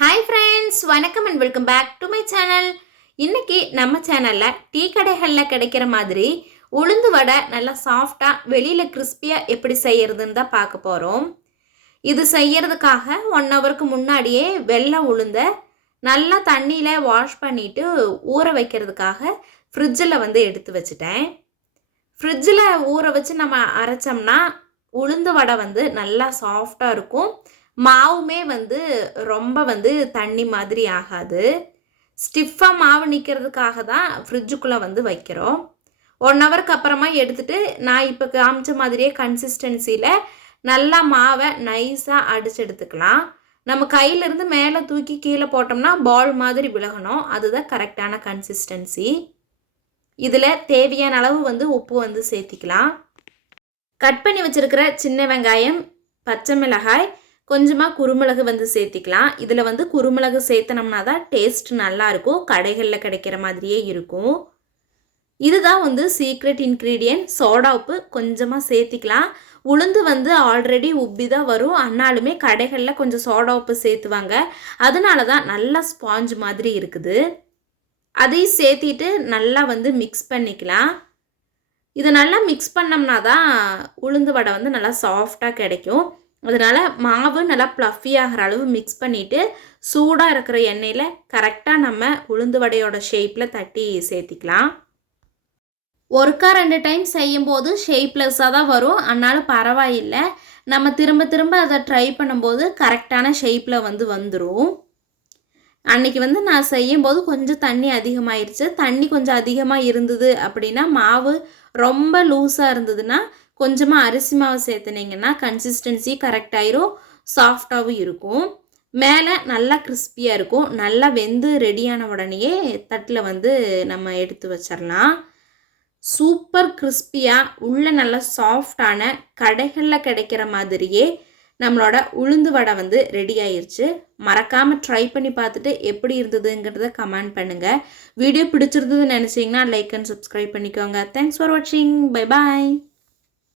Hi friends, வணக்கம் and welcome back to my channel. இன்னைக்கு நம்ம சேனலில் டீ கடைகளில் கிடைக்கிற மாதிரி உளுந்து வடை நல்லா சாஃப்டாக வெளியில் கிறிஸ்பியாக எப்படி செய்யறதுன்னு தான் பார்க்க போகிறோம். இது செய்யறதுக்காக 1 ஹவருக்கு முன்னாடியே வெள்ளை உளுந்த நல்லா தண்ணியில் வாஷ் பண்ணிவிட்டு ஊற வைக்கிறதுக்காக ஃப்ரிட்ஜில் எடுத்து வச்சுட்டேன். ஃப்ரிட்ஜில் ஊற வச்சு நம்ம அரைச்சோம்னா உளுந்து வடை நல்லா சாஃப்டாக இருக்கும். மாவுமே ரொம்ப தண்ணி மாதிரி ஆகாது. ஸ்டிஃபாக மாவு நிற்கிறதுக்காக தான் ஃப்ரிட்ஜுக்குள்ளே வைக்கிறோம். 1 ஹவருக்கு அப்புறமா எடுத்துகிட்டு நான் இப்போ காமிச்ச மாதிரியே கன்சிஸ்டன்சியில் நல்லா மாவை நைஸாக அடித்து எடுத்துக்கலாம். நம்ம கையிலேருந்து மேலே தூக்கி கீழே போட்டோம்னா பால் மாதிரி விலகணும். அதுதான் கரெக்டான கன்சிஸ்டன்சி. இதில் தேவையான அளவு உப்பு சேர்த்திக்கலாம். கட் பண்ணி வச்சுருக்கிற சின்ன வெங்காயம், பச்சை மிளகாய், கொஞ்சமாக குருமிளகு சேர்த்திக்கலாம். இதில் குருமிளகு சேர்த்தனோம்னா தான் டேஸ்ட் நல்லாயிருக்கும். கடைகளில் கிடைக்கிற மாதிரியே இருக்கும். இதுதான் சீக்ரெட் இன்க்ரீடியன்ட். சோடா உப்பு கொஞ்சமாக சேர்த்திக்கலாம். உளுந்து ஆல்ரெடி உப்பி தான் வரும். ஆனாலுமே கடைகளில் கொஞ்சம் சோடா உப்பு சேர்த்துவாங்க. அதனால தான் நல்லா ஸ்பாஞ்ச் மாதிரி இருக்குது. அதையும் சேர்த்திட்டு நல்லா மிக்ஸ் பண்ணிக்கலாம். இதை நல்லா மிக்ஸ் பண்ணோம்னா தான் உளுந்து வடை நல்லா சாஃப்டாக கிடைக்கும். அதனால் மாவு நல்லா ப்ளஃபி ஆகிற அளவு மிக்ஸ் பண்ணிவிட்டு சூடாக இருக்கிற எண்ணெயில் கரெக்டாக நம்ம உளுந்து வடையோட ஷேப்பில் தட்டி சேர்த்திக்கலாம். ஒருக்கா 2 டைம் செய்யும்போது ஷேப்லெஸ்ஸாக தான் வரும். அதனால் பரவாயில்லை. நம்ம திரும்ப திரும்ப அதை ட்ரை பண்ணும்போது கரெக்டான ஷேப்பில் வந்துடும். அன்றைக்கி நான் செய்யும்போது கொஞ்சம் தண்ணி அதிகமாகிடுச்சு. தண்ணி கொஞ்சம் அதிகமாக இருந்தது அப்படின்னா, மாவு ரொம்ப லூஸாக இருந்ததுன்னா கொஞ்சமாக அரிசி மாவு சேர்த்துனீங்கன்னா கன்சிஸ்டன்சி கரெக்டாயிரும், சாஃப்டாகவும் இருக்கும். மேலே நல்லா கிறிஸ்பியாக இருக்கும். நல்லா வெந்து ரெடியான உடனேயே தட்டில் நம்ம எடுத்து வச்சிடலாம். சூப்பர் கிறிஸ்பியாக உள்ளே நல்லா சாஃப்டான கடைகளில் கிடைக்கிற மாதிரியே நம்மளோட உளுந்து வடை ரெடி ஆயிடுச்சு. மறக்காமல் ட்ரை பண்ணி பார்த்துட்டு எப்படி இருந்ததுங்கிறத கமெண்ட் பண்ணுங்கள். வீடியோ பிடிச்சிருந்ததுன்னு நினச்சிங்கன்னா லைக் அண்ட் சப்ஸ்கிரைப் பண்ணிக்கோங்க. தேங்க்ஸ் ஃபார் வாட்சிங். Bye bye.